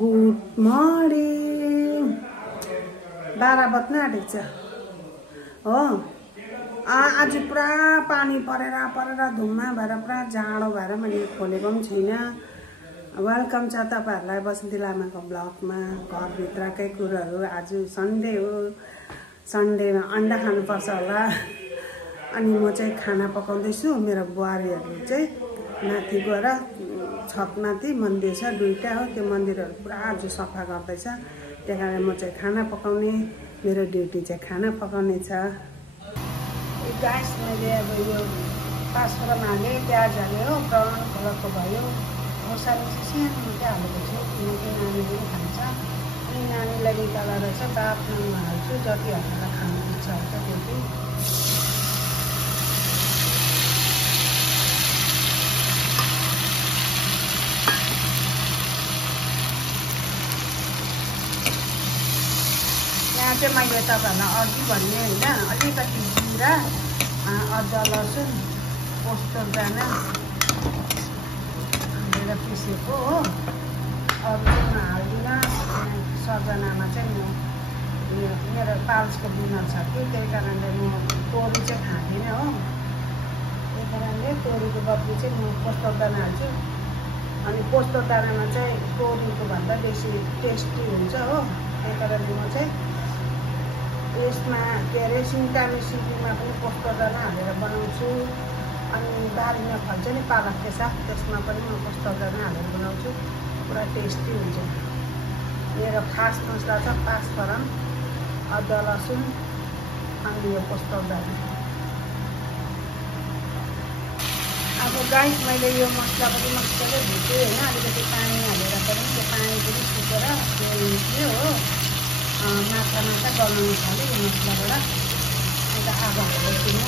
Good morning 12 बज्न आँटेको छ हो। आज पुरा पानी परेर धुम्मा भएर पुरा जाडो भएर मैले खोलेको पनि छैन। वेलकम छ तपाईहरुलाई बसन्ती लामाको ब्लगमा। घरभित्रकै कुराहरू। आज सन्डे हो, सन्डेमा अन्डा खानुपर्छ होला। अनि म चाहिँ खाना पकाउँदैछु। मेरो बुहारीहरू चाहिँ माथि गएर छतमाथि मन्दिर छ दुईटा हो, त्यो मन्दिरहरू पुरा आज सफा गर्दैछ। त्यही कारण म चाहिँ खाना पकाउने, मेरो ड्युटी चाहिँ खाना पकाउने छ। गाइस मैले अब यो पाँचफोरन हालेँ, प्याज हालेँ हो, ब्राउन कलरको भयो। खोर्सानी चाहिँ सानो मात्रै हालेको छु किनकि नानीले पनि खान्छ। अनि नानीलाई निकालेर चाहिँ बाफ्रामा हाल्छु, जति हालेर खानु इच्छा हुन्छ त्यति। यहाँ चाहिँ मैले तपाईँहरूलाई अघि भन्ने होइन, अलिकति जिरा, अदुवा लसुन, पोस्टर दाना हालेर पिसेको हो। अरू चाहिँ हाल्दिनँ। सजनामा चाहिँ म मेरो पाल्सको बिमार छ कि, त्यही कारणले म तोरी चाहिँ खाँदिनँ हो। त्यही कारणले तोरीको बदली चाहिँ म पोस्टर दाना हाल्छु। अनि पोस्टर दानामा चाहिँ तोरीको भन्दा बेसी टेस्टी हुन्छ हो। त्यही कारणले म चाहिँ यसमा के अरे सिन्टामी सिटीमा पनि पोस्टर दाना हालेर बनाउँछु। अनि बारीमा फल्छ नि पालकको साग, त्यसमा पनि म पोस्टर दाना हालेर बनाउँछु। पुरा टेस्टी हुन्छ। मेरो खास मसला छ पाँचफोरन, अदुवा लसुन अनि यो पोस्टर दाना। अब गाइस मैले यो मसला पनि मजाले भुटेँ होइन, अलिकति पानी हालेर पनि त्यो पानी पनि सुकेर त्यो निस्क्यो हो। माछा बनाउनु थाल्यो यो मसलाबाट। अन्त अब हाल्दैछु म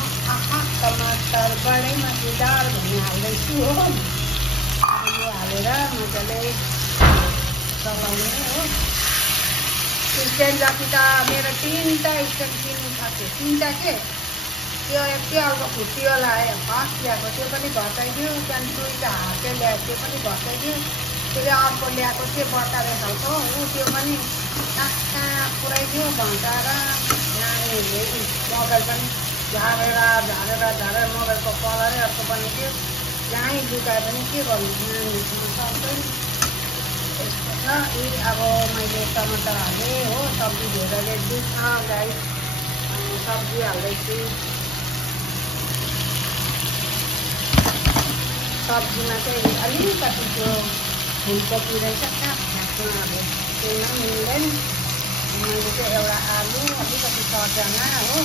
टमाटर बडै मजेदार भन्ने हाल्दैछु हो। अब यो हालेर मजाले चलाउने हो। स्ट्यान्ड जति त मेरो 3टा स्ट्यान्ड किन्नु सक्यो, 3टा के त्यो यति अल्प खुट्टियो लगायो, फर्स्ट ल्याएको त्यो पनि भत्काइदियो। त्यहाँदेखि 2टा हाते ल्याएको त्यो पनि भत्काइदियो। फेरि अर्को ल्याएको त्यो बटारे खालको हो, त्यो पनि कहाँ पुऱ्याइदियो भँटाएर। नानीहरूले मोबाइल पनि झारेर मोबाइलको कलरै अर्को बनिदियो। जहीँ लुकाए पनि के गर्नु, नानीहरूसँग सक्दैन। यस्तो छ। अब मैले टमाटर हालेँ हो, सब्जी धोएर रेडी छ गाइस। सब्जी हाल्दैछु। सब्जीमा चाहिँ अलिकति त्यो फुलकोपी रहेछ, कहाँ फ्याँक्नु अब त्यसमा मिल्दैन। मैले चाहिँ एउटा आलु, अलिकति सजना हो,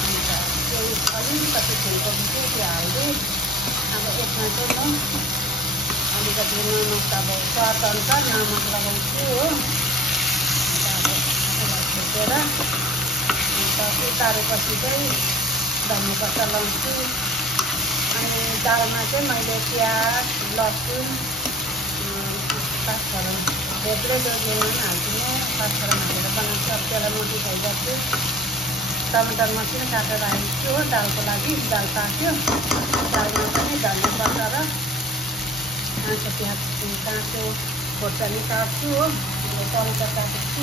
अन्त त्यो अलिकति फुलकोपी चाहिँ त्यो हाल्छु। अब यसमा चाहिँ म अलिकति नमक अब स्वाद अनुसार नमक लगाउँछु हो। अन्त अब यसलाई छोपेर अन्त उतारेपछि चाहिँ धनियाँ पत्ता लगाउँछु। अनि दालमा चाहिँ मैले प्याज, लसुन, पाँचफोरन धेरै जोड्दैमा पनि हाल्दिनँ, पाँचफोरन हालेर बनाउँछु। अब त्यसलाई मोडिफाई गर्छु। टमाटर मसिनो काटेर राखेको छु हो दालको लागि। दाल पाक्यो। दालमा पनि धनियाँ पत्ता र काँचो प्याज, काँचो खोर्सानी काट्छु हो। टमाटर काटेको छु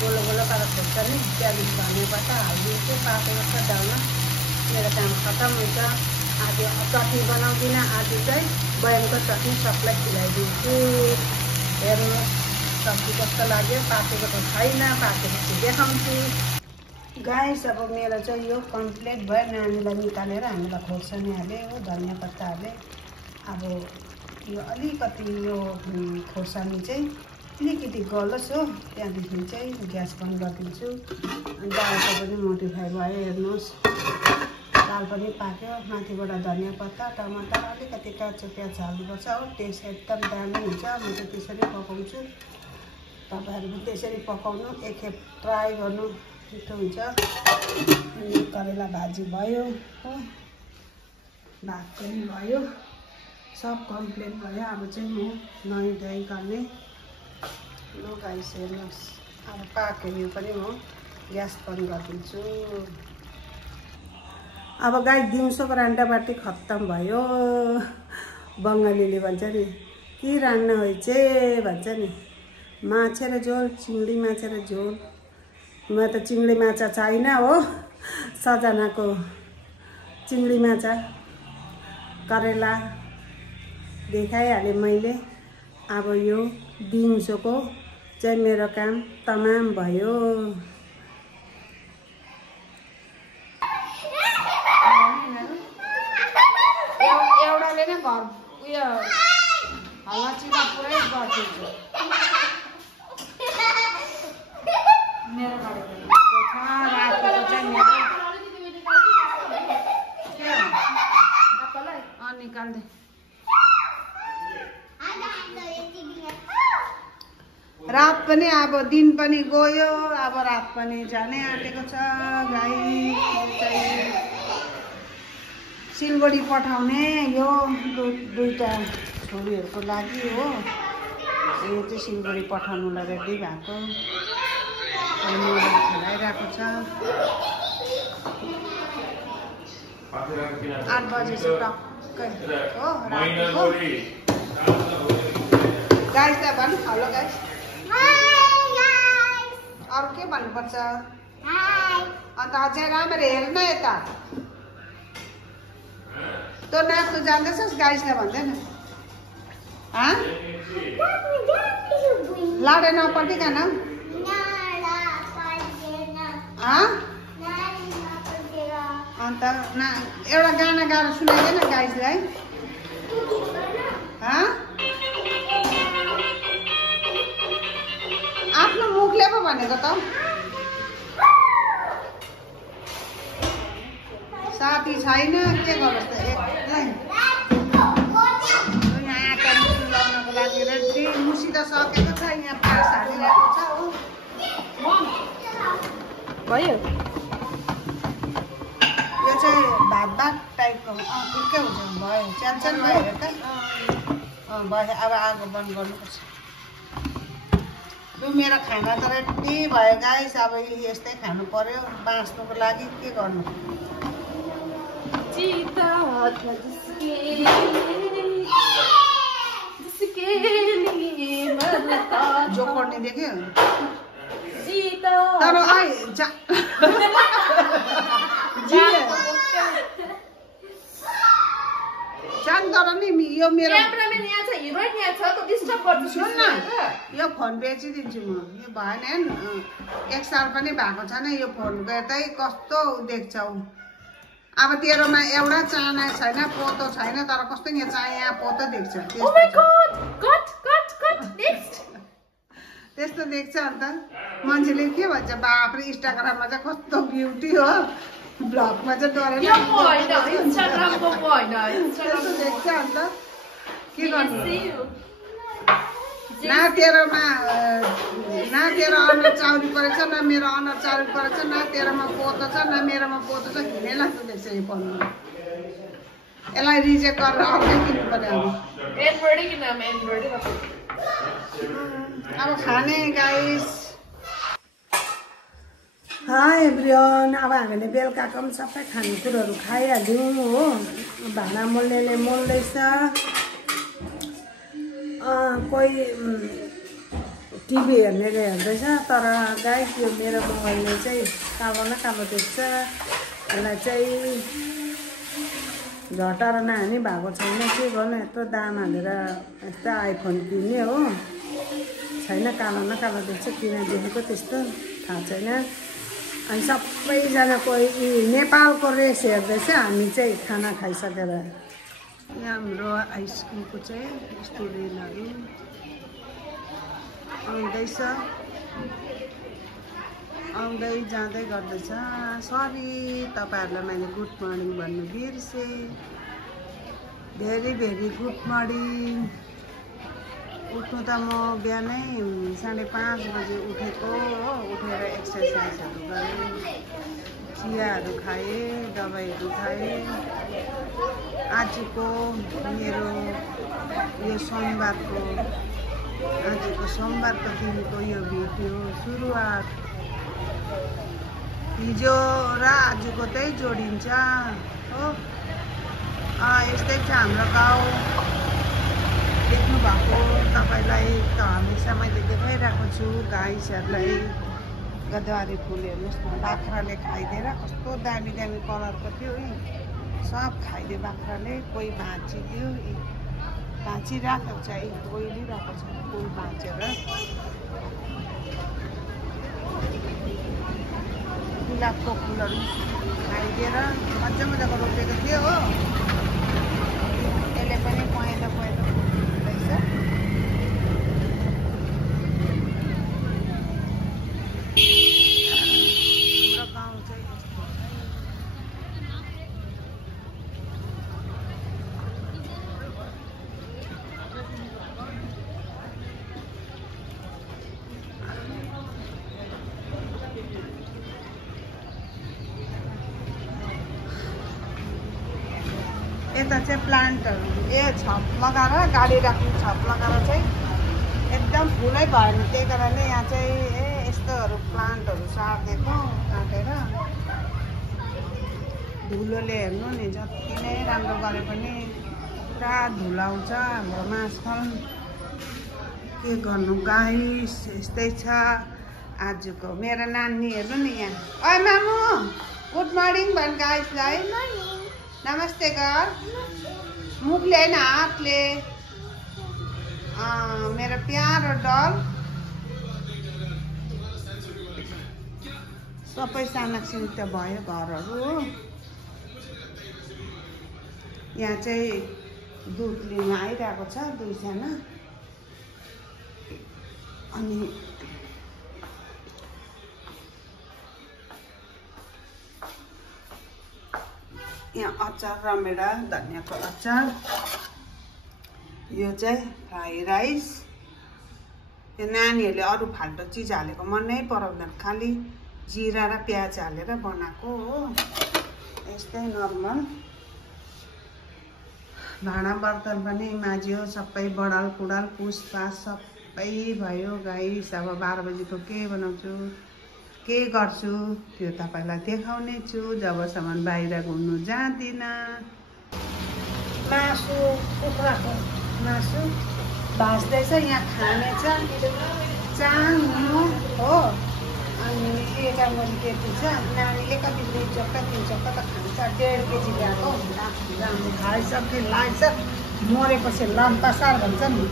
गोलो गोलो पारेर खोर्सानी, त्यहाँदेखि धनियाँ पत्ता हालिदिन्छु। पाकेको छ दालमा। मेरो काम खतम हुन्छ। आज चटनी बनाउँदिनँ, आज चाहिँ बयमको चटनी सबलाई खुवाइदिन्छु। हेर्नुहोस् सब्जी कस्तो लाग्यो। पाकेको त छैन, पाकेपछि देखाउँछु गाइस। अब मेरो चाहिँ यो कम्प्लिट भयो। नानीलाई निकालेर हामीलाई खोर्सानी हालेँ हो, धनियाँ पत्ता हालेँ। अब यो अलिकति यो खोर्सानी चाहिँ अलिकति गलोस् हो, त्यहाँदेखि चाहिँ ग्यास बन्द गरिदिन्छु। दालको पनि मोडिफाई भयो। हेर्नुहोस् दाल पनि पाक्यो। माथिबाट धनियाँ पत्ता, टमाटर, अलिकति काँचो प्याज हाल्नुपर्छ हो। टेस्ट एकदम दामी हुन्छ। म चाहिँ त्यसरी पकाउँछु। तपाईँहरू पनि त्यसरी पकाउनु, एकखेप ट्राई गर्नु, मिठो हुन्छ। अनि करेला भाजी भयो हो, भात पनि भयो, सब कम्प्लिट भयो। अब चाहिँ म नुहाइ धुवाइ गर्ने। ल गाइस हेर्नुहोस् अब पाक्यो। यो पनि म ग्यास बन्द गरिदिन्छु। अब गाई दिउँसोको रान्डाबाटी खत्तम भयो। बङ्गालीले भन्छ नि के रान्न होइछे भन्छ नि। माछा र झोल, चिङ्डी माछा र झोल। म त चिङ्डी माछा छैन हो, सजनाको चिङ्डी माछा करेला देखाइहालेँ मैले। अब यो दिउँसोको चाहिँ मेरो काम तमाम भयो। एउटाले नै घर उयो हल्लाचिला पुरै गरिदिन्छ। मेरो गरेको रातको चाहिँ मेरो निकाल्दै रात पनि अब दिन पनि गयो, अब रात पनि जानै आँटेको छ। गाई चाहिँ सिलगढी पठाउने यो दुईटा छोरीहरूको लागि हो। यो चाहिँ सिलगढी पठाउनुलाई रेडी भएको खेलाइरहेको छ। 8 बजे चाहिँ टक्कै हो रातको। गाइसलाई भन्नु हेलो गाइस। अरू के भन्नुपर्छ? अन्त अझै राम्ररी हेर्न यता। तँ नाच्नु जान्दैछस्? गाइसलाई भन्दैन लाडे नपल्टिकन अन्त एउटा गाना गाएर सुनाइदेन गाइसलाई। आफ्नो मुखले पो भनेको त। साथी छैन के गर्नुहोस् त एक्लै। यहाँ आँटा मुसु लाउनको लागि रेडी। मुसी त सकेको छ, यहाँ पास हालिरहेको छ हो। भयो यो चाहिँ भात टाइपको ठिकै हुन्छ। भयो च्यानच्यान भयो त। भयो अब आगो बन्द गर्नुपर्छ। लु मेरो खाना त रेडी भयो गाइस। अब यस्तै खानु पर्यो बाँच्नुको लागि। के गर्नु? जोकर्नी देख्यो तर जान तर नि यो मेरो सुन न, यो फोन बेचिदिन्छु म। यो भएन 1 साल पनि भएको छैन यो फोन गर्दै। कस्तो देख्छौ? अब तेरोमा एउटा चाना छैन, पोतो छैन, तर कस्तो यहाँ चाया पोतो देख्छ। त्यस्तो देख्छ। अन्त मान्छेले के भन्छ? बाफ्रे इन्स्टाग्राममा चाहिँ कस्तो ब्युटी हो, ब्लगमा चाहिँ डरेर त्यस्तो देख्छ। अन्त के गर्नु? न तेरोमा तेरो अनुहार चाउरी परेको छ, न मेरो अनुहार चाउरी परेको छ, न तेरोमा पोतो छ, न मेरोमा पोतो छ। घिनै लाग्दो देख्छ यो फोनमा। यसलाई रिजेक्ट गरेर अर्कै किन्नु पर्यो। अब खाने गाइस। High everyone. अब हामीले बेलुकाको पनि सबै खानेकुरोहरू खाइहाल्यौँ हो। भाँडा मोल्नेले मोल्दैछ, कोही टिभी हेर्नेले हेर्दैछ। तर गाइस यो मेरो मोबाइलले चाहिँ कालो न कालो देख्छ। यसलाई चाहिँ झटाएर नहानी भएको छैन। के गर्नु? यत्रो दाम हालेर यस्तो आइफोन किन्ने हो। छैन, कालो न कालो देख्छ। किन देखेको त्यस्तो थाहा छैन। अनि सबैजना कोही नेपालको रेस हेर्दैछ। हामी चाहिँ खाना खाइसकेर यहाँ हाम्रो आइसक्रिमको चाहिँ यस्तो रेलहरू आउँदैछ, आउँदै जाँदै गर्दैछ। सरी तपाईँहरूलाई मैले गुड मर्निङ भन्नु बिर्सेँ। Very very good morning. उठ्नु त म बिहानै 5:30 बजे उठेको हो। उठेर एक्सर्साइजहरू गरेँ, चियाहरू खाएँ, दबाईहरू खाएँ। आजको मेरो यो सोमबारको दिनको यो भिडियो सुरुवात हिजो र आजको चाहिँ जोडिन्छ हो। यस्तै छ हाम्रो गाउँ। देख्नु भएको तपाईँलाई त हमेसा मैले देखाइरहेको छु गाईहरूलाई गदावरी फुल हेर्नुहोस् न बाख्राले खाइदिएर कस्तो दामी दामी कलरको थियो सब खाइदियो बाख्राले कोही भाँचिदियो भाँचिरहेको छ ओइलिरहेको छ फुल भाँचेर गुलाबको फुलहरू खाइदिएर मजा मजाको रोपेको थियो हो यसले पनि पहेँलो पहेँलो फुल फुल्दैछ हाम्रो गाउँ चाहिँ यस्तो यता चाहिँ प्लान्टहरू छप लगाएर गाडी राख्ने छप लगाएर चाहिँ एकदम फुलै भएन त्यही कारणले यहाँ चाहिँ यस्तोहरू प्लान्टहरू सारिदिएको काटेर धुलोले हेर्नु नि जति नै राम्रो गरे पनि पुरा धुलो आउँछ हाम्रो मासफल के गर्नु गाइस यस्तै छ आजको मेरो नानी हेर्नु नि यहाँ ओइ मामु गुड मर्निङ भन् गाइसलाई नमस्ते कर मुखले होइन हातले मेरो प्यारो डल सबै सानासित भयो घरहरू हो यहाँ चाहिँ दुध लिन आइरहेको छ दुईजना अनि यहाँ अचार रामभेडा धनियाँको अचार यो चाहिँ फ्राई राइस यो नानीहरूले अरू फाल्टो चिज हालेको मनै पराउँदैन खालि जिरा र प्याज हालेर बनाएको हो यस्तै नर्मल भाँडा बर्तन पनि माझ्यो सबै बडाल कुडाल पुसपास सबै भयो गाइस अब 12 बजीको के बनाउँछु के गर्छु त्यो तपाईलाई देखाउने छु जबसम्म बाहिर घुम्नु जाँदिनँ मासु कुखुराको मासु भाज्दैछ यहाँ खाने छ चाङ्नु हो अनि एउटा मैले केटी छ नानीले कति 2 चक्का 3 चक्का त खान्छ 1.5 केजी ल्याएको राम्रो खाइसक्यो लाग्छ मरेपछि लम्पासार भन्छ नि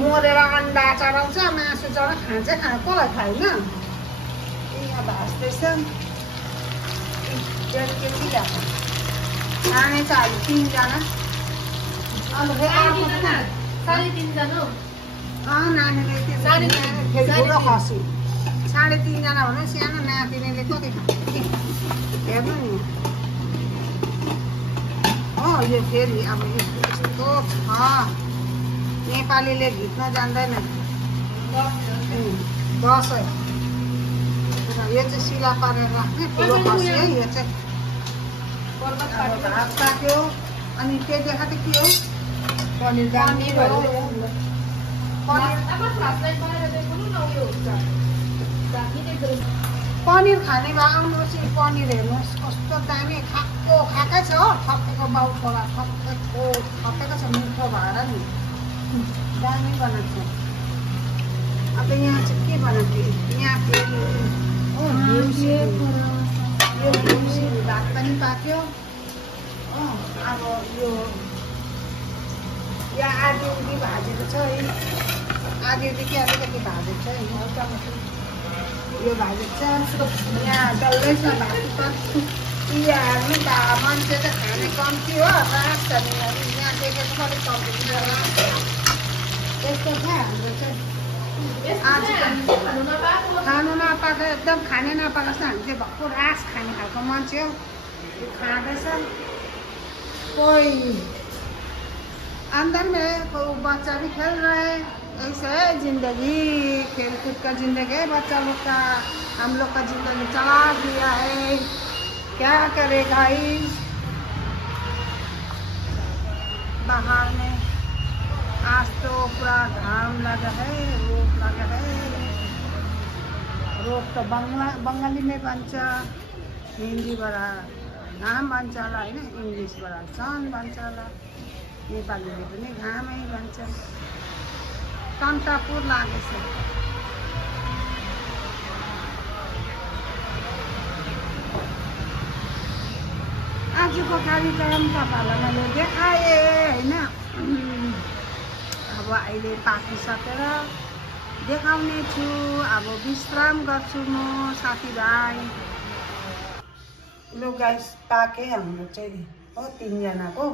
मरेर अन्डा चढाउँछ मासु चढा खान्छ कसलाई खाएन यहाँ भाज्दैछ 1.5 केजी ल्याएको खाने छ अहिले 3 जना अन्त फेरि 3.5 जना नानीले ठुलो खसी 3.5 जना भने सानो नातिनीले कति हेर्नु नि हो यो फेरि अब यस्तो छ नेपालीले घिच्न जान्दैन 10 यो चाहिँ सिला पारेर राख्ने ठुलो खसी है यो चाहिँ भात पाक्यो अनि त्यो देखाएको के हो पनिर पनिर खाने भए आउनुहोस् पनिर हेर्नुहोस् कस्तो दामी खाएकै छ हो थपेको बाउ छोरा थपेको छ मिठो भएर नि दामी बनाएको छ अब यहाँ चाहिँ के बनाएको यहाँ फेरि भात पनि पाक्यो हो अब यो यहाँ आधी उधी भाजेको छ है आधी उधी अलिकति भाजेको छ यो भाजेको छ यहाँ डल्लै छ भात हेर्नु त मान्छे त खाने कम्ती हो राख्छ नि यहाँ देखेको पनि कम्ती यस्तो छ हाम्रो चाहिँ आज खानु नपाएको एकदम खाने नपाएको छ हामी चाहिँ भक्कु रास खाने खालको मान्छे हो खाँदैछ कोही अंदर में कोई बच्चा भी खेल रहे हैं ऐसे है जिंदगी खेलकूद का जिंदगी है बच्चा लोग का हम लोग का जिंदगी चला दिया है क्या करे गाइस बाहर में आज तो पूरा घाम लगा है रोप लगा है रोप तो बंगाली में भन्छ हिन्दीबाट घाम भन्छ होला होइन इङ्ग्लिसबाट सन भन्छ होला नेपालीले पनि घामै भन्छ सन्तपुर लागेछ। आजको कार्यक्रम तपाईँहरूलाई मैले देखाएँ होइन। अब अहिले पाकिसकेर देखाउने छु। अब विश्राम गर्छु म साथीभाइ। लु गाइस पाके हाम्रो चाहिँ हो 3 जनाको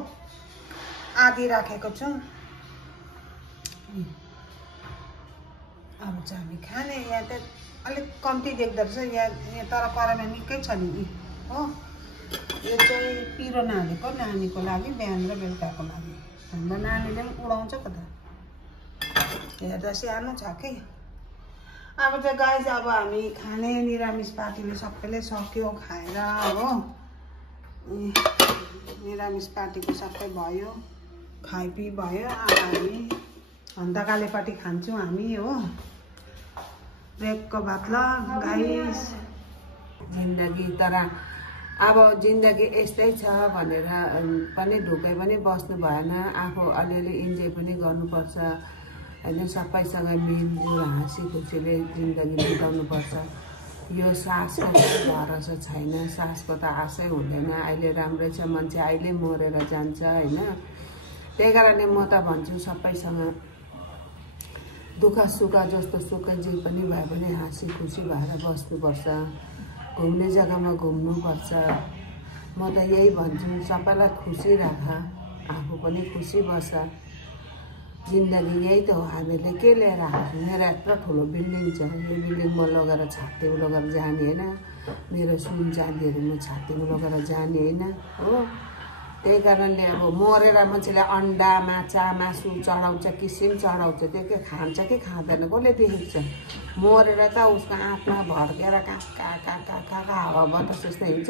आधी राखेको छु। अब चाहिँ हामी खाने। यहाँ त अलिक कम्ती देख्दो रहेछ यहाँ तर कराईमा निकै छ नि हो। यो चाहिँ पिरो नहालेको नानीको लागि बिहान र बेलुकाको लागि। हाम्रो नानीले पनि उडाउँछ कता हेर्दा सानो छ कि। अब चाहिँ गाइस अब हामी खाने निरामिष पार्टीले सबैले सक्यो खाएर हो। निरामिष पार्टीको सबै भयो खाइपी भयो। अब हामी हन्तकालेपट्टि खान्छौँ हामी हो। ब्रेकको भात ल गाइस। जिन्दगी तर अब जिन्दगी यस्तै छ भनेर पनि ढुक्कै पनि बस्नु भएन। आफू अलिअलि इन्जोय पनि गर्नुपर्छ होइन। सबैसँग मिलजुल हाँसी खुसीले जिन्दगी बिताउनुपर्छ। यो सासको भरोसा छैन। सासको त आशै हुँदैन। अहिले राम्रै छ मान्छे अहिले मरेर जान्छ होइन। त्यही कारणले म त भन्छु सबैसँग दुःख सुख जस्तो सुख जे पनि भए पनि हाँसी खुसी भएर बस्नुपर्छ। घुम्ने जग्गामा घुम्नुपर्छ। म त यही भन्छु सबैलाई खुसी राख आफू पनि खुसी बस। जिन्दगी यही त हो। हामीले के लिएर आएको छौँ। मेरो यत्रो ठुलो बिल्डिङ छ। यो बिल्डिङ म लगेर छातीमा लगेर जाने होइन। मेरो सुन चाँदीहरू म छातीमा लगेर जाने होइन हो। त्यही कारणले अब मरेर मान्छेले अन्डा माछा मासु चढाउँछ किसिम चढाउँछ। त्यो के खान्छ कि खाँदैन कसले देखेको छ। मरेर त उसको आत्मा भड्केर कहाँ कहाँ हावा बतास जस्तो हिँड्छ।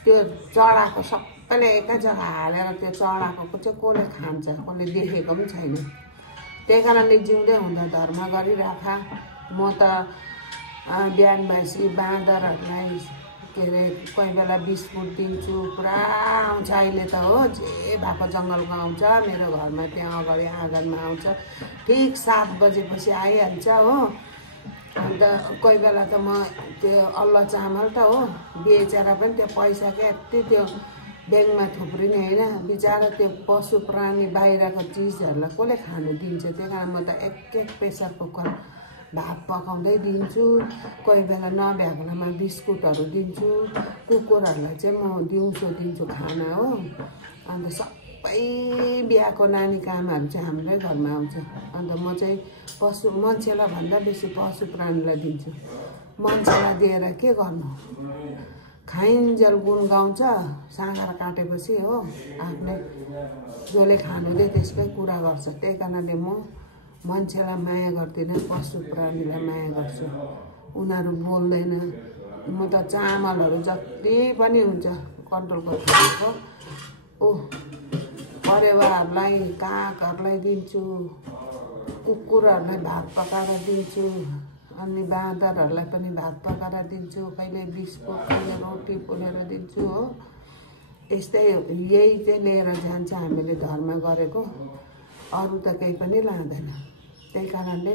त्यो चढाएको सबैले एकै जग्गा हालेर त्यो चढाएको चाहिँ कसले खान्छ कसले देखेको पनि छैन। त्यही कारणले जिउँदै हुँदा धर्म गरिराख। म त बिहान भएपछि बाँदरहरूलाई के अरे कोही बेला बिस्कुट दिन्छु। पुरा आउँछ अहिले त हो। जे भएको जङ्गलको आउँछ मेरो घरमा त्यहाँ अगाडि आँगनमा आउँछ। ठिक 7 बजेपछि आइहाल्छ हो। अन्त कोही बेला त म त्यो अल्लो चामल त हो बेचेर पनि त्यो पैसा क्या यति त्यो ब्याङ्कमा थुप्रिने होइन। बिचरा त्यो पशु प्राणी बाहिरको चिजहरूलाई कसले खानु दिन्छ। त्यही कारण म त एक प्रेसर कुकर भात पकाउँदै दिन्छु। कोही बेला नभ्याएको बेलामा बिस्कुटहरू दिन्छु। कुकुरहरूलाई चाहिँ म दिउँसो दिन्छु खाना हो। अन्त सबै बिहाको नानी कामहरू चाहिँ हाम्रै घरमा आउँछ। अन्त म चाहिँ मान्छेलाई भन्दा बेसी पशु प्राणीलाई दिन्छु। मान्छेलाई दिएर के गर्नु। खाइन्जेल गुण गाउँछ साँगार काटेपछि हो। आफूले जसले खानु दे त्यसकै कुरा गर्छ। त्यही कारणले म मान्छेलाई माया गर्दिनँ पशु प्राणीलाई माया गर्छु। उनीहरू बोल्दैन। म त चामलहरू जति पनि हुन्छ कन्ट्रोल गर्छु। परेवाहरूलाई कागहरूलाई दिन्छु। कुकुरहरूलाई भात पकाएर दिन्छु। अनि बाँदरहरूलाई पनि भात पकाएर दिन्छु। कहिले बिस्कुट कहिले रोटी पोलेर दिन्छु हो। यस्तै यही चाहिँ लिएर जान्छ हामीले धर्म गरेको। अरू त केही पनि लाँदैन। त्यही कारणले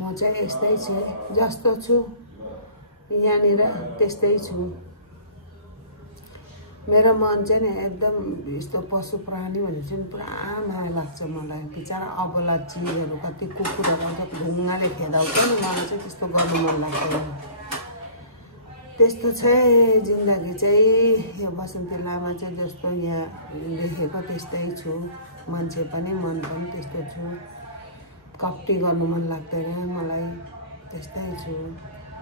म चाहिँ यस्तै छु जस्तो छु यहाँनिर त्यस्तै छु। मेरो मन चाहिँ नि एकदम यस्तो पशु प्राणी भने चाहिँ पुरा माया लाग्छ मलाई। बिचरा अबला चिजहरू कति कुकुरहरू आउँछ ढुङ्गाले खेदाउँछ नि मलाई चाहिँ त्यस्तो गर्नु मन लाग्दैन। त्यस्तो चाहिँ जिन्दगी चाहिँ यो बसन्ती लामा चाहिँ जस्तो यहाँ देखेको त्यस्तै छु। मान्छे पनि मन पनि त्यस्तो छु। कपटी गर्नु मन लाग्दैन मलाई। त्यस्तै छु।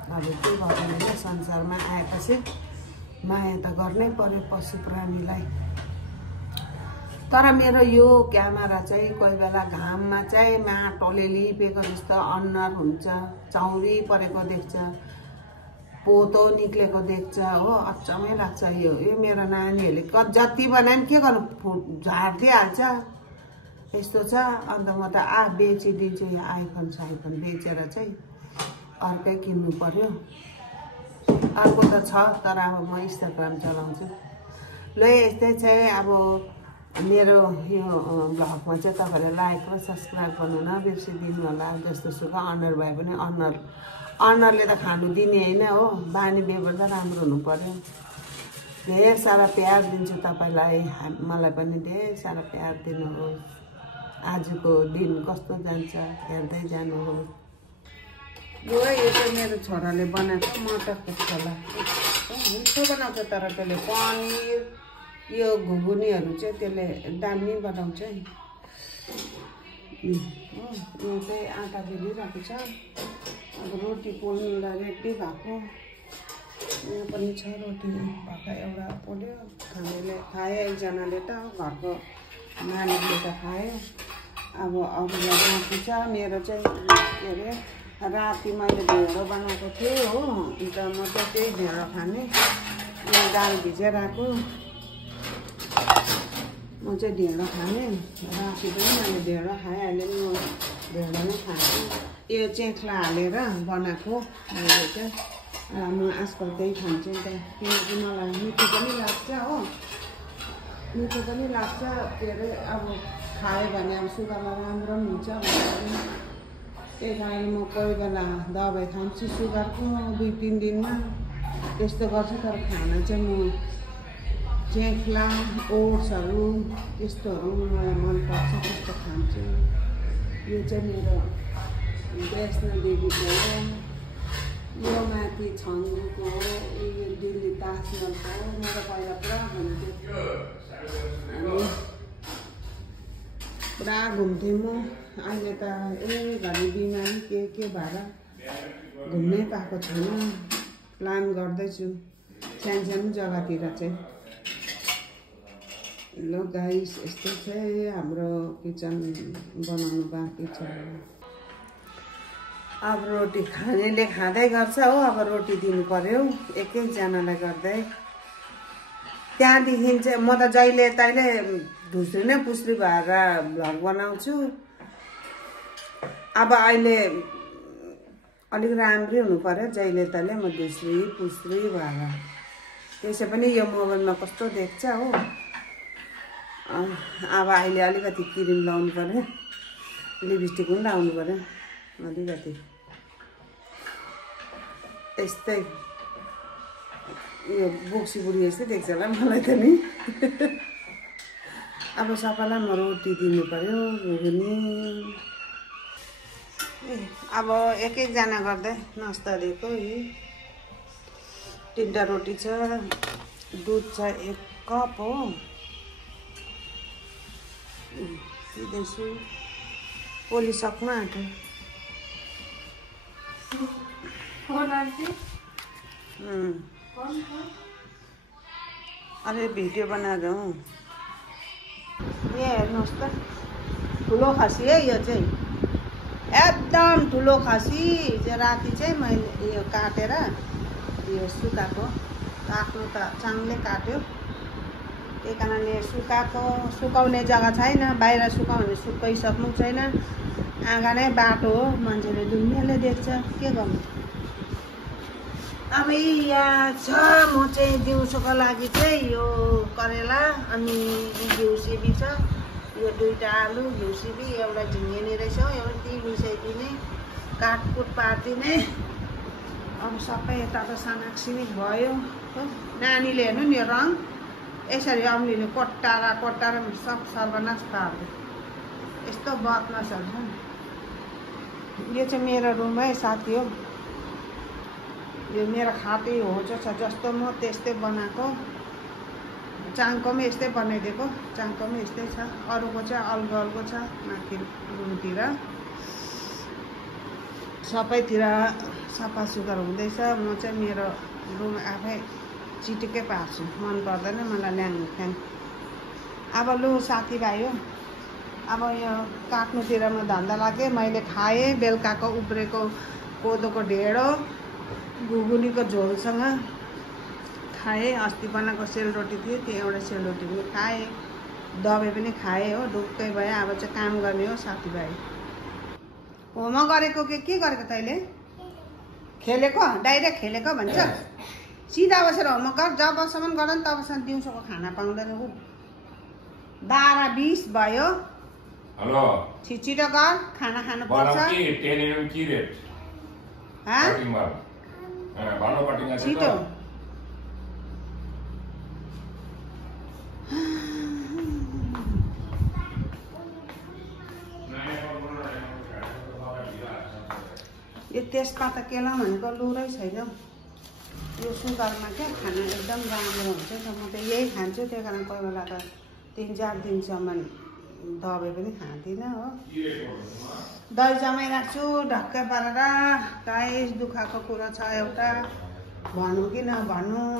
अब के गर्नु होइन संसारमा आएपछि माया त गर्नै पर्यो पशु प्राणीलाई। तर मेरो यो क्यामेरा चाहिँ कोही बेला घाममा चाहिँ माटोले लिपेको जस्तो अनुहार हुन्छ। चौरी परेको देख्छ। पोतो निक्लेको देख्छ हो। अचम्मै लाग्छ। यो मेरो नानीहरूले जति बनाए पनि के गर्नु झारिदिइहाल्छ। यस्तो छ। अन्त म त बेचिदिन्छु। यो आइफोन साइफोन बेचेर चाहिँ अर्कै किन्नु पर्यो। अर्को त छ तर अब म इन्स्टाग्राम चलाउँछु। ल यस्तै चाहिँ अब मेरो यो भ्लगमा चाहिँ तपाईँहरूले लाइक र सब्सक्राइब गर्नु नबिर्सिदिनु होला। जस्तो सुकै अनुहार भए पनि अनुहारले त खानु दिने होइन हो, बानी व्यवहार त राम्रो हुनु पर्यो। धेर सारा प्यार दिन्छु तपाईँलाई, मलाई पनि धेर सारा प्यार दिनुहोस्। आजको दिन कस्तो जान्छ हेर्दै जानुहोस्। यो चाहिँ मेरो छोराले बनाएको मटरको छोला मिठो बनाउँछ, तर त्यसले पनिर यो घुगुनीहरू चाहिँ त्यसले दामी बनाउँछ नि। यो चाहिँ आँटा बेलिरहेको छ, अब रोटी पोल्नुलाई रेडी भएको। यहाँ पनि छ रोटी भर्खर एउटा पोल्यो, खानेले खायो, एकजनाले त घरको नानीले त खायो। अब अरूलाई बाँकी छ। मेरो चाहिँ के अरे राति मैले ढेँडो बनाएको थिएँ हो, अन्त म चाहिँ त्यही ढेँडो खाने। दाल भिजाइरहेको, म चाहिँ ढेँडो खाने। राति पनि मैले ढेँडो खाएँ, अहिले पनि म ढेँडो नै खान्छु। यो चेख्ला हालेर बनाएको मैले चाहिँ, म आजकल त्यही खान्छु नि त, किनकि मलाई मिठो पनि लाग्छ हो, मिठो पनि लाग्छ। के अरे अब खायो भने अब सुगरलाई राम्रो पनि हुन्छ भनेर त्यही कारण म कोही बेला दबाई खान्छु सुगरको 2-3 दिनमा, त्यस्तो गर्छु। तर खाना चाहिँ म चेख्ला ओट्सहरू त्यस्तोहरू मलाई मनपर्छ, त्यस्तो खान्छु। यो चाहिँ मेरो वैष्णो देवीको हो, यो माथि छङ्गुको हो, यो दिल्ली ताजमहलको हो। मेरो पहिला पुरा घुम्थेँ, पुरा घुम्थेँ म। अहिले त घरि बिमारी के भएर घुम्नै पाएको छैन। प्लान गर्दैछु सानो जग्गातिर चाहिँ। ल गाइस, यस्तो चाहिँ हाम्रो किचन बनाउनु बाँकी छ। अब रोटी खानेले खाँदै गर्छ हो, अब रोटी दिनु पर्यो एक-एकजनालाई गर्दै। त्यहाँदेखि चाहिँ म त जहिले तहिले धुस्री नै पुस्री भएर भ्लग बनाउँछु। अब अहिले अलिक राम्रै हुनु पर्यो, जहिले तहिले म धुस्री पुस्री भएर। त्यसै पनि यो मोबाइलमा कस्तो देख्छ हो। अब अहिले अलिकति क्रिम लाउनु पर्यो, लिपस्टिक पनि लाउनु पर्यो अलिकति। यस्तै यो बोक्सी बुढी यस्तै देख्छ होला मलाई त नि। अब सबैलाई म रोटी दिनु पर्यो, घुगुनी। अब एक-एकजना गर्दै नास्ता दिएको। 3टा रोटी छ, दुध छ 1 कप हो, दिँदैछु। पोलिसक्नु आँट्यो। अरे भिडियो बनाएर हौ। यहाँ हेर्नुहोस् त, ठुलो खसी है यो चाहिँ, एकदम ठुलो खसी। राति चाहिँ मैले यो काटेर यो सुकाएको, काट्नु त चाङले काट्यो, त्यही कारणले सुकाएको। सुकाउने जग्गा छैन, बाहिर सुकाउने सुकाइसक्नु छैन। आँगनै बाटो हो, मान्छेले दुनियाँले देख्छ, के गर्नु। अब यहाँ छ, म चाहिँ दिउँसोको लागि चाहिँ यो करेला अनि घिउ सिबी छ, यो 2टा आलु, घिउ सिबी, एउटा झिङ्गिनी रहेछ, एउटा मिसाइदिने, काटकुट पारिदिने। अब सबै यता त सानाक भयो। नानीले हेर्नु नि यो रङ यसरी अम्लीले कोट्टारा सब सर्वनाश पार्यो। यस्तो बदमासहरू छ नि। यो चाहिँ मेरो रुम है साथी हो, यो मेरो खाटै होचो छ, जस्तो म त्यस्तै बनाएको। चाङको पनि यस्तै बनाइदिएको, चाङको पनि यस्तै छ। अरूको चाहिँ अलगो छ माथि रुमतिर, सबैतिर सफा सुग्घर हुँदैछ। म चाहिँ मेरो रुम आफै चिटिकै पार्छु, मन पर्दैन मलाई ल्याङ। अब लु साथीभाइ हो, अब यो काट्नुतिर म धन्दा लागेँ। मैले खाएँ बेलुकाको उब्रेको कोदोको ढेँडो घुगुनीको झोलसँग खाएँ। अस्ति बनाएको सेलरोटी थियो, त्यो एउटा सेलरोटी पनि खाएँ, दबाई पनि खाएँ हो, ढुक्कै भए। अब चाहिँ काम गर्ने हो साथीभाइ। होमवर्क गरेको के गरेको तैँले? खेलेको, डाइरेक्ट खेलेको भन्छ। सिधा बसेर होमवर्क गर, जबसम्म गर नि तबसम्म दिउँसोको खाना पाउँदैन ऊ। 12:20 भयो। हेलो छिटो गर, खाना खानु पर्छ। छिटो यो तेजपाता केलाउँ भनेको लुरै छैन। यो सुगरमा क्या खाना एकदम राम्रो हुन्छ नि त। म त यही खान्छु, त्यही कारण कोही बेला त 3-4 दिनसम्म दबाई पनि खाँदिनँ हो। दही जमाइ राख्छु ढक्कै पारेर। गाइस दुःखको कुरा छ एउटा, भनौँ कि नभनौँ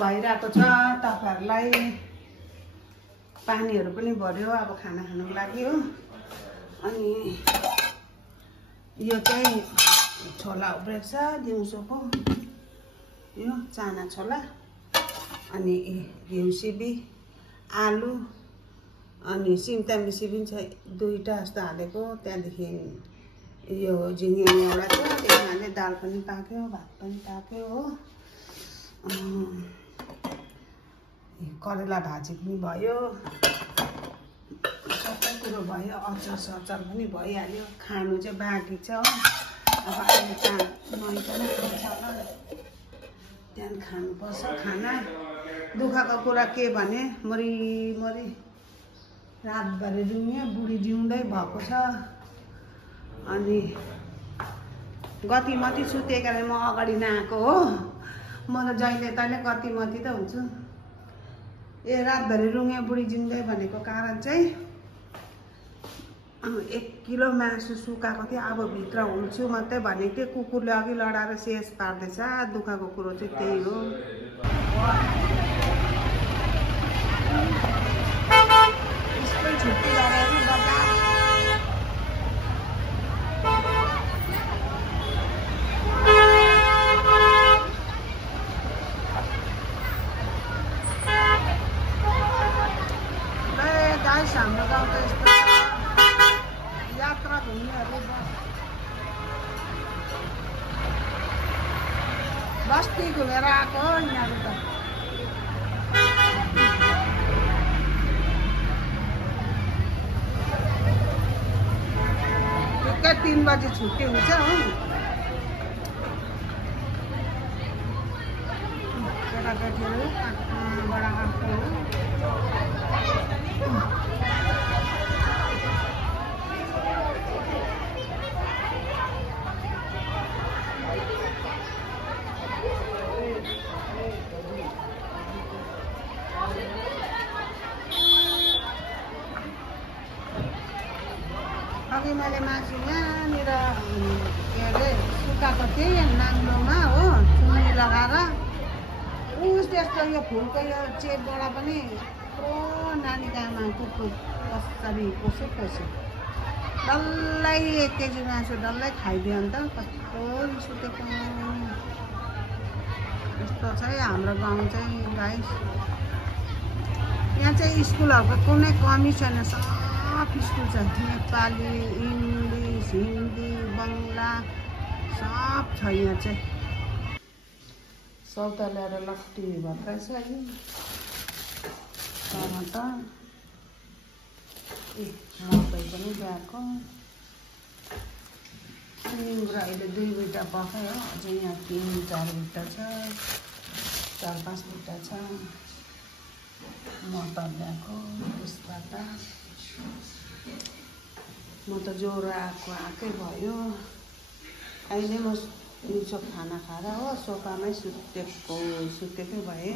भइरहेको छ तपाईँहरूलाई। पानीहरू पनि भर्यो अब खाना खानुको लागि हो। अनि यो चाहिँ छोला उब्रेको छ दिउँसोको, यो चाना छोला। अनि घिउ सिबी, आलु, अनि सिमतामी सिबी चाहिँ 2टा जस्तो हालेको। त्यहाँदेखि यो झिङ्गे एउटा छ, त्यसमा दाल पनि पाक्यो, भात पनि पाक्यो हो। करेला भाजी पनि भयो, सबै कुरो भयो। अचार पनि भइहाल्यो। खानु चाहिँ बाँकी छ हो। अब अहिले नुहाइकन खान्छ होला, त्यहाँदेखि खानुपर्छ खाना। दुःखको कुरा के भने मरी रातभरि रुङ्यो, बुढी जिउँदै भएको छ। अनि गतिमती छु, त्यही कारण म अगाडि नआएको हो। म त जहिले तहिले गतिमती त हुन्छु। रातभरि रुङ्यो बुढी जिउँदै भनेको कारण चाहिँ 1 किलो मासु सुकाएको थियो। अब भित्र हुन्छु मात्रै भनेको थियो, कुकुरले अघि लडाएर शेष पार्दैछ। दुःखको कुरो चाहिँ त्यही हो। स्कुल छुट्टी गरेर गाइस हाम्रो गाउँ त यस्तो यात्रा घुम्नेहरू बस्ती घुमेर आएको हो यिनीहरू त। ठिक्कै 3 बजी छुट्टी हुन्छ हो। केटाकेटीहरू बडाआमाहरू अघि मैले मासु यहाँनिर के अरे सुकाएको थिएँ नाङ्लोमा हो, चुनी लगाएर। उस त्यस्तो यो फुलको यो चेपबाट पनि कस्तो नानीको आमा कुकुर कसरी पस्यो डल्लै 1 केजी मासु डल्लै खाइदियो अन्त। कस्तो रिस उठेको यस्तो छ है हाम्रो गाउँ चाहिँ गाइस। यहाँ चाहिँ स्कुलहरूको कुनै कमी छैन, सब स्कुल छ। नेपाली, इङ्ग्लिस, हिन्दी, बङ्गला सब छ यहाँ चाहिँ। सौदा ल्याएर लट्टी भत्रै छ है। टमाटर मकै पनि ल्याएको। निङ्गुरा अहिले 2 बिटा पकायो हो। अझै यहाँ 3-4 बिटा छ, 4-5 बिटा छ। मटर ल्याएको त्यसबाट। म त ज्वरो आएकै भयो। अहिले म दिउँसो खाना खाएर हो सोफामै सुतेकै भएँ।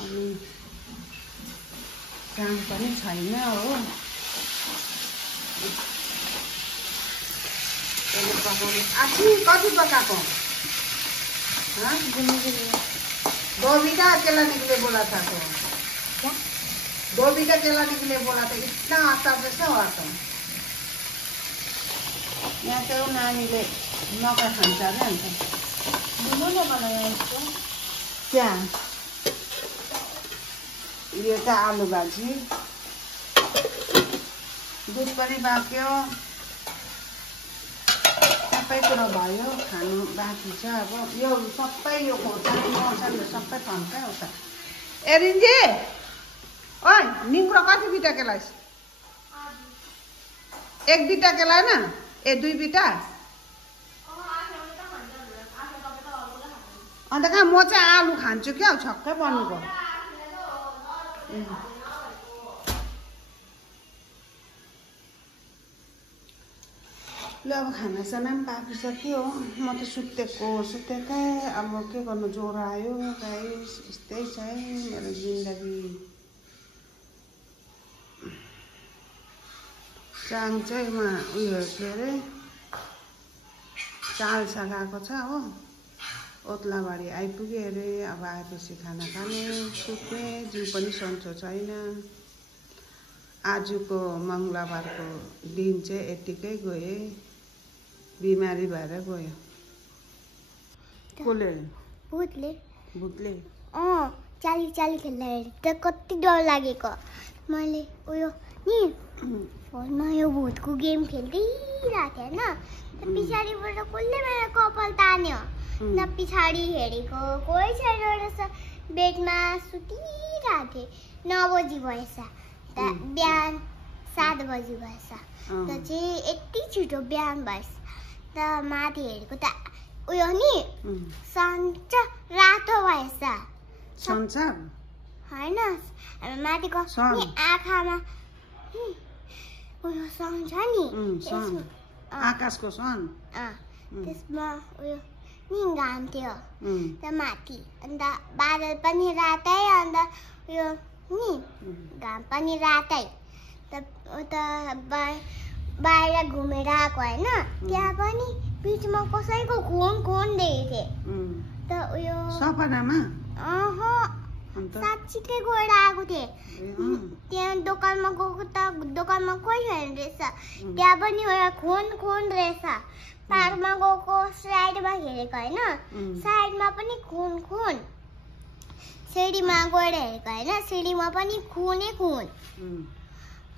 अनि काम पनि छैन हो। पकाउने आखिर कति पकाएको? गोभी का अकेला निकले बोला था तो गोभी का अकेला निकले बोला था। इतना आता कैसे आता? यहाँ तो नानीले मौका खान्छ अरे अन्त बुनुले बनायो यसको। क्या यो त आलु भाजी, दुध पनि बाक्यो, सबै कुरो भयो। खानु बाँकी छ अब। यो सबै यो खोर्सानी मर्सानी सबै खन्कै हो त। ए रिन्जी, ओ ओइ निंग्रो कति बिटा केलाइस एक बिटा केला न ए 2 बिटा अन्त कहाँ म चाहिँ आलु खान्छु क्या छक्कै पर्नुको ल अब खानासाना पनि पाकिसक्यो म त सुतेकै अब के गर्नु ज्वरो आयो गाइस यस्तै छ है मेरो जिन्दगी चाङ चाहिँ उयो के अरे चाल्सा गएको छ हो ओत्लाबारी आइपुग्यो अरे अब आएपछि खाना खाने सुत्ने जिउ पनि सन्चो छैन आजको मङ्गलबारको दिन चाहिँ यतिकै गए बिमारी भएर गयो कसले भूतले चाली खेल्दाखेरि त कति डर लागेको मैले उयो नि फोनमा यो भूतको गेम खेल्दिरहेको थिएँ होइन पछाडिबाट कसले मेरो कपाल तान्यो न पछाडि हेरेको कोही छैन रहेछ बेडमा सुतिरहेको थिएँ 9 बजी भएछ बिहान 7 बजी भएछ त चाहिँ यति छिटो बिहान भएछ त माथि हेरेको त उयो नि सन्च रातो भएछ सन्चर होइन माथिको आँखामा उयो सन छ नि आकाशको सन त्यसमा उयो नि घाम थियो त माथि अन्त बादल पनि रातै अन्त उयो नि घाम पनि रातै त उता बाहिर घुमेर आएको होइन त्यहाँ पनि बिचमा कसैको खुन देखेको थिएँ त उयो सपनामा साँच्चीकै गएर आएको थिएँ त्यहाँ दोकानमा गएको त दोकानमा कोही छैन रहेछ त्यहाँ पनि एउटा खुन रहेछ पार्कमा गएको साइडमा हेरेको होइन साइडमा पनि खुन सिँढीमा गएर हेरेको होइन सिँढीमा पनि खुन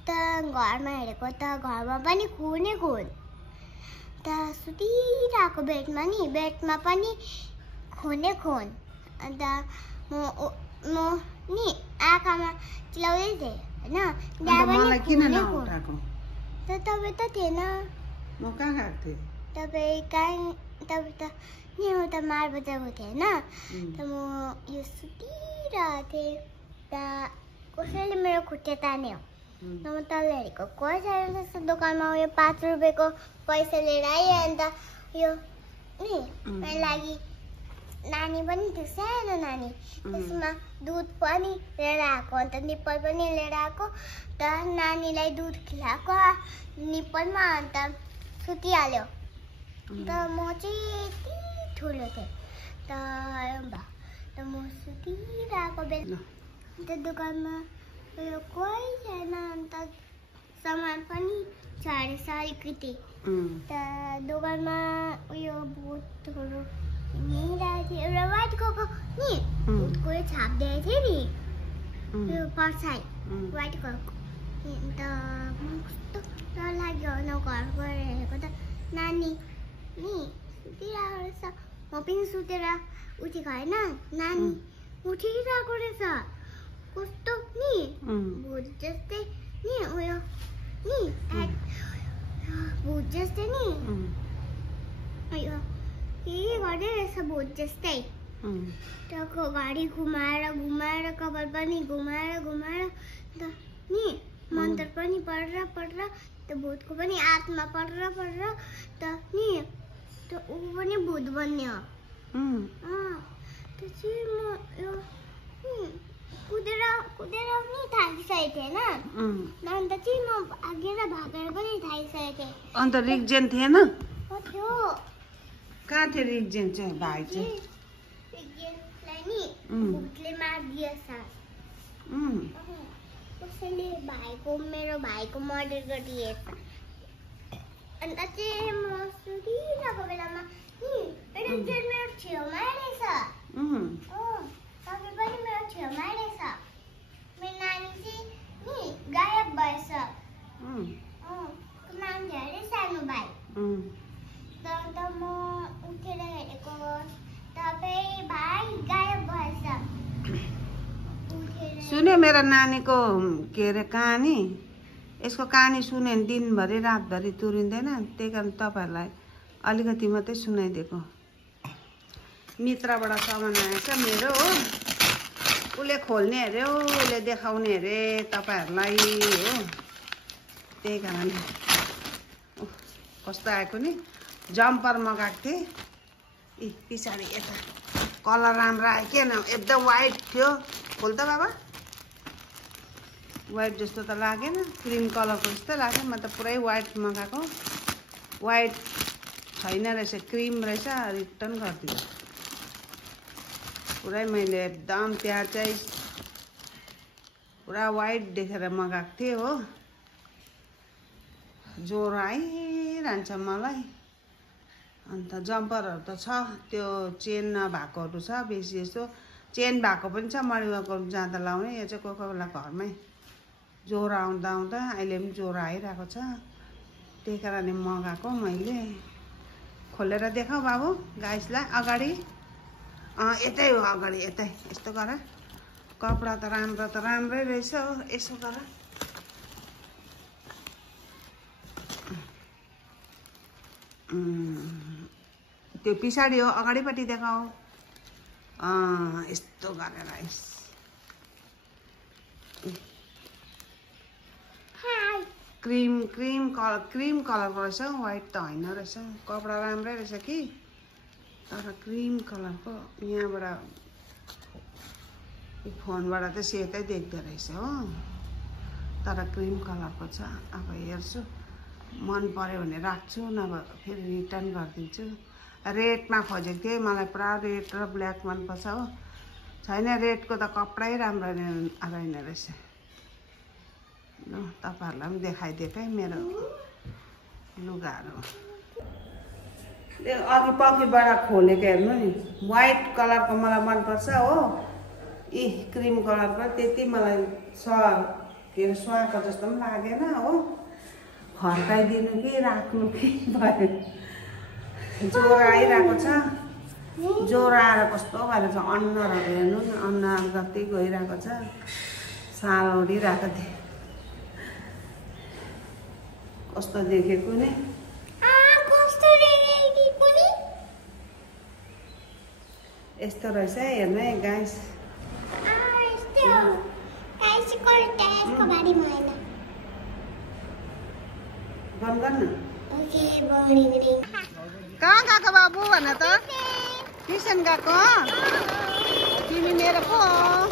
त घरमा हेरेको त घरमा पनि खुन त सुतिरहेको बेडमा पनि खुन अन्त म नि आँखामा चिलाउँदै थिएँ होइन त तपाईँ त थिएन म कहाँ गएको थिएँ तपाईँ त नि म त मालबजारको थिएँ होइन त म यो सुतिरहेको थिएँ त कसैले मेरो खुट्टा तान्यो म तल हेरेको कोही छैन जस्तो दोकानमा उयो 5 रुपियाँको पैसा लिएर आएँ अन्त यो नि मेरो लागि नानी पनि थियो सानो नानी त्यसमा दुध पनि लिएर आएको अन्त निप्पल पनि लिएर आएको त नानीलाई दुध खिलाएको निप्पलमा अन्त सुतिहाल्यो त म चाहिँ यति ठुलो थिएँ त म सुतिरहेको बेला अन्त दोकानमा उयो कोही छैन अन्त सामान पनि छाडेछ अलिकति त दोकानमा उयो भूतहरू हिँडिरहेको थियो एउटा वाइट कलरको नि भूतको छापिदिएको थियो नि यो पर्साई वाइट कलरको अन्त कस्तो डर लाग्यो न घर गएर हेरेको त नानी नि सुतिरहेको रहेछ म पनि सुतेर उठेको होइन नानी उठिरहेको रहेछ कस्तो नि भूत जस्तै नि उयो नि भूत जस्तै नि उयो के गर्दै रहेछ भूत जस्तै त्यहाँको घडी घुमाएर कपाल पनि घुमाएर त नि मन्त्र पनि पढेर त भूतको पनि आत्मा पढेर त नि त ऊ पनि भूत बन्यो त चाहिँ म यो कुदेर पनि थाकिसकेको थिएन अन्त चाहिँ म भागेर पनि थाकिसकेको थिएँ अन्त रिक्जेन थिएन थियो कहाँ थियो रिक्जेन चाहिँ भाइ चाहिँ रिक्जेनलाई नि भूतले मारिदिएछ कसैले मेरो भाइको मर्डर गरिदिएछ अन्त चाहिँ म सुतिरहेको बेलामा नि रिक्जेन मेरो छेउमै रहेछ तपाईँ पनि मेरो छेउमै रहेछ मेरो नानी चाहिँ नि गायब भएछ नानी धेरै सानो भाइ त म उठेर हेरेको तपाईँ भाइ गायब भएछ सुन्यो मेरो नानीको के अरे कहानी, यसको कहानी सुन्यो भने दिनभरि रातभरि तुरिँदैन, त्यही कारण तपाईँहरूलाई अलिकति मात्रै सुनाइदिएको। मित्रबाट सामान आएछ मेरो हो, उसले खोल्ने अरे हो, उसले देखाउने अरे तपाईँहरूलाई हो, त्यही कारण कस्तो आएको नि। जम्पर मगाएको थिएँ, पछाडि यता कलर राम्रो आयो कि एकदम वाइट थियो। खोल त बाबा, वाइट जस्तो त लागेन, क्रिम कलरको जस्तो लाग्यो। म त पुरै वाइट मगाएको, वाइट छैन रहेछ, क्रिम रहेछ, रिटर्न गरिदियो। पुरै मैले एकदम त्यहाँ चाहिँ पुरा वाइट देखेर मगाएको थिएँ हो, ज्वरो आइरहन्छ मलाई। अन्त जम्परहरू त छ, त्यो चेन नभएकोहरू छ बेसी जस्तो, चेन भएको पनि छ मरिवाको जाँदा लाउने। यो चाहिँ कोही कोही बेला घरमै ज्वरो आउँदा आउँदा अहिले पनि ज्वरो आइरहेको छ, त्यही कारणले मगाएको मैले। खोलेर देखाऊ बाबु गाइसलाई अगाडि, यतै हो अगाडि, यतै यस्तो गर। कपडा त राम्रै रहेछ हो, यसो गर। त्यो पछाडि हो, अगाडिपट्टि देखाऊ। यस्तो गरेर क्रिम कलरको रहेछ, वाइट त होइन रहेछ। कपडा राम्रै रहेछ कि, तर क्रिम कलरको। यहाँबाट फोनबाट त सेतै देख्दो रहेछ हो, तर क्रिम कलरको छ। अब हेर्छु, मन पर्यो भने राख्छु, नभए फेरि रिटर्न गरिदिन्छु। रेडमा खोजेको थिएँ, मलाई पुरा रेड र ब्ल्याक मनपर्छ हो, छैन रेडको त कपडै राम्रो रहेन रहेछ। ल तपाईँहरूलाई पनि देखाइदिएको है मेरो लुगाहरू। अघि पछिबाट खोलेको हेर्नु नि, वाइट कलरको मलाई मनपर्छ हो, क्रिम कलरको त्यति मलाई के अरे सुहाएको जस्तो पनि लागेन हो। फर्काइदिनु कि राख्नु कि भयो। ज्वरो आइरहेको छ, ज्वरो आएर कस्तो भएर छ, अनुहारहरू हेर्नु न, अनुहार जति गइरहेको छ, साल उडिरहेको थिएँ। कस्तो देखेको नि, यस्तो रहेछ हेर्नु है गाइस। बन्द गर्न। कहाँ गएको बाबु भन त? ट्युसन गएको? तिमी मेरो को हो?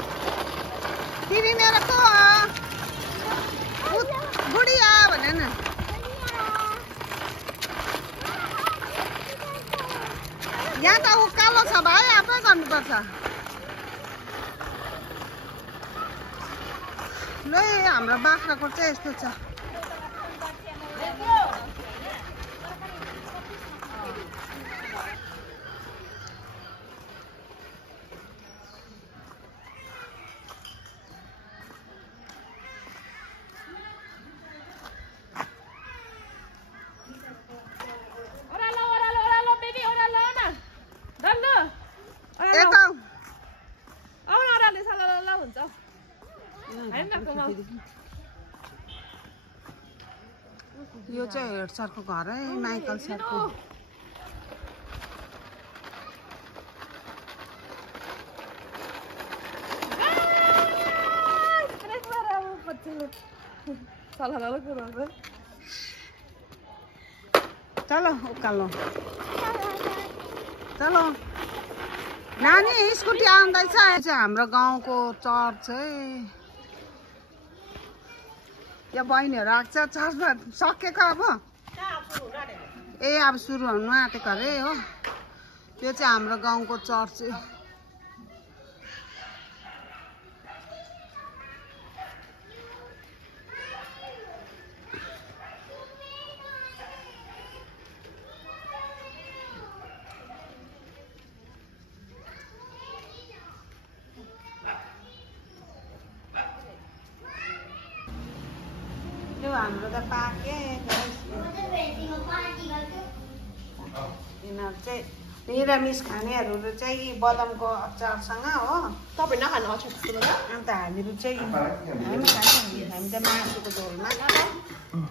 तिमी मेरो को हो? बुढिया भन न। यहाँ त उकालो छ भाइ, आफै गर्नुपर्छ। ल हाम्रो बाख्राकोट चाहिँ यस्तो छ। यो चाहिँ हेड सरको घर है, माइकल सरको। चलो उकालो, चलो नानी स्कुटी आउँदैछ। हाम्रो गाउँको चर्च है, यो बहिनीहरू आएको छ चर्चमा, सकेको अब। ए अब सुरु हुनु आँटेको अरे हो। यो चाहिँ हाम्रो गाउँको चर्च। हाम्रो त पाके यिनीहरू चाहिँ निरामिष खानेहरू चाहिँ बदामको अचारसँग हो। तपाईँ नखानु अचार त्यस्तोबाट? अन्त हामीहरू चाहिँ हामी खान्छौँ। हामी त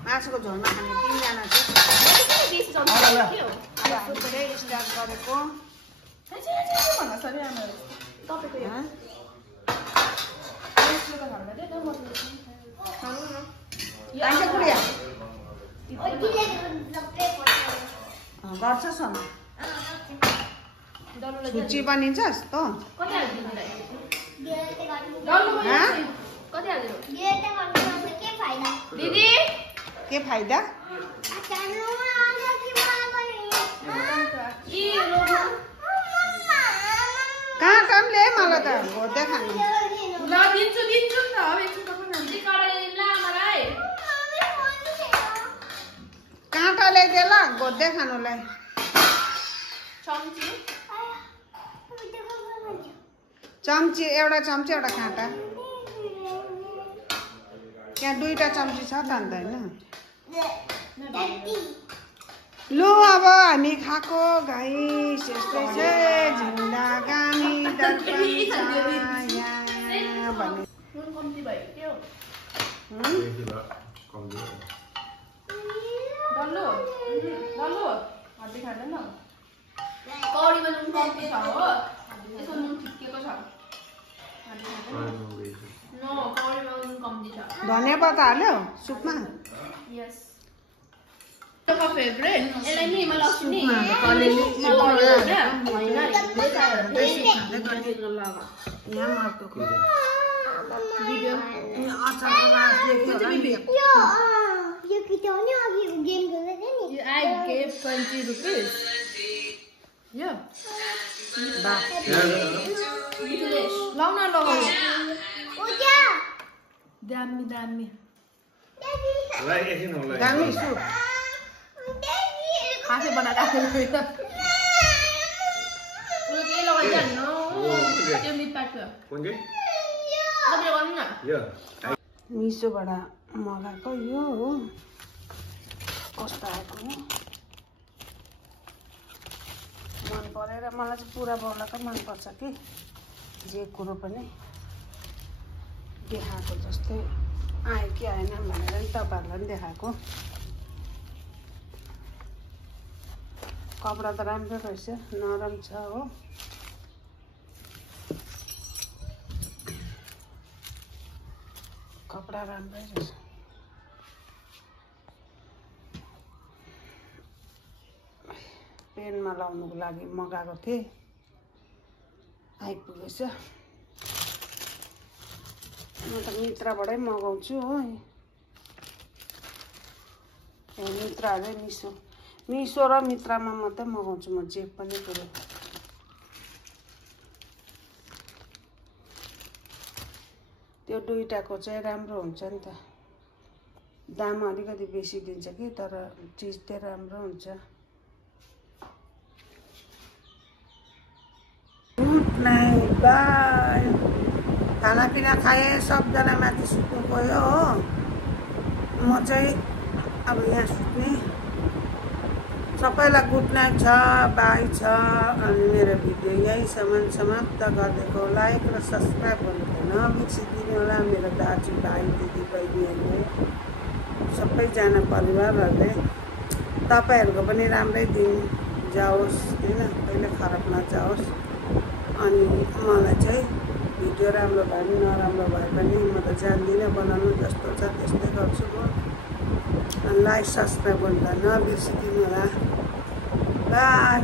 मासुको झोलमा खाने 3 जना चाहिँ अब सुत्दै स्टार्ट गरेको। गर्छस् छुच्ची बनिन्छस् त? दिदी के फाइदा? कहाँ कामले मलाई त घोड्दै खानु। दिन्छु नि त अब एकछिन तपाईँ मलाई काँटा ल्याइदिए ल घोड्दै खानुलाई। चम्ची एउटा चम्ची एउटा काँटा। त्यहाँ 2टा चम्ची छ त अन्त होइन। लु अब हामी खाएको गाइस यस्तै छ जिन्दगानी दर्पण भन्ने। कौडीमा नुन कम्ती छ हो, यसको नुन ठिक्कैको छ। कौडीमा नुन कम्ती छ। धनियाँ पत्ता हाल्यो सुपमा? यस फेभरेट यसलाई नि मलाई अस्ति नि I gave 20 rupees. Yeah. Long na long. Dammi. दामी सुप। हाथे बनाएर राखेको थियो त। उयो के लगाइदिनु न? त्यो मिटपाट थियो। कुन चाहिँ? तपाईले गर्नु न। यो मिसोबाट मगाएको यो हो। कस्तो आएको हो? मन परेर मलाई चाहिँ पुरा बौलाकै मन पर्छ कि जे कुरो पनि देखाएको जस्तै आयो कि आएन भनेर नि तपाईँहरूलाई पनि देखाएको। कपडा त राम्रो रहेछ, नरम छ हो। कपडा राम्रै रहेछ। पेनमा लाउनुको लागि मगाएको थिएँ, आइपुगेछ। म त मित्राबाटै मगाउँछु हो। मित्रा अरे मिसो र मित्रामा मात्रै मगाउँछु म जे पनि कुरो। त्यो 2टाको चाहिँ राम्रो हुन्छ नि त। दाम अलिकति बेसी दिन्छ कि तर चिज चाहिँ राम्रो हुन्छ। Good night by. खानापिना खाएँ, सबजना माथि सुत्नु गयो हो। म चाहिँ अब यहाँ सुत्ने। सबैलाई गुड नाइट छ, बाई छ। अनि मेरो भिडियो यहीसम्म समाप्त गरिदिएको। लाइक र सब्सक्राइब गर्नु नबिर्सिदिनु होला मेरो दाजुभाइ दिदीबहिनीहरूले, सबैजना परिवारहरूले। तपाईँहरूको पनि राम्रै दिन जाओस् होइन, कहिले खराब नजाओस्। अनि मलाई चाहिँ भिडियो राम्रो भए पनि नराम्रो भए पनि म त जान्दिनँ बनाउनु, जस्तो छ त्यस्तै गर्छु म। लाइक सब्सक्राइब गर्नु नबिर्सिदिनु होला। बाई।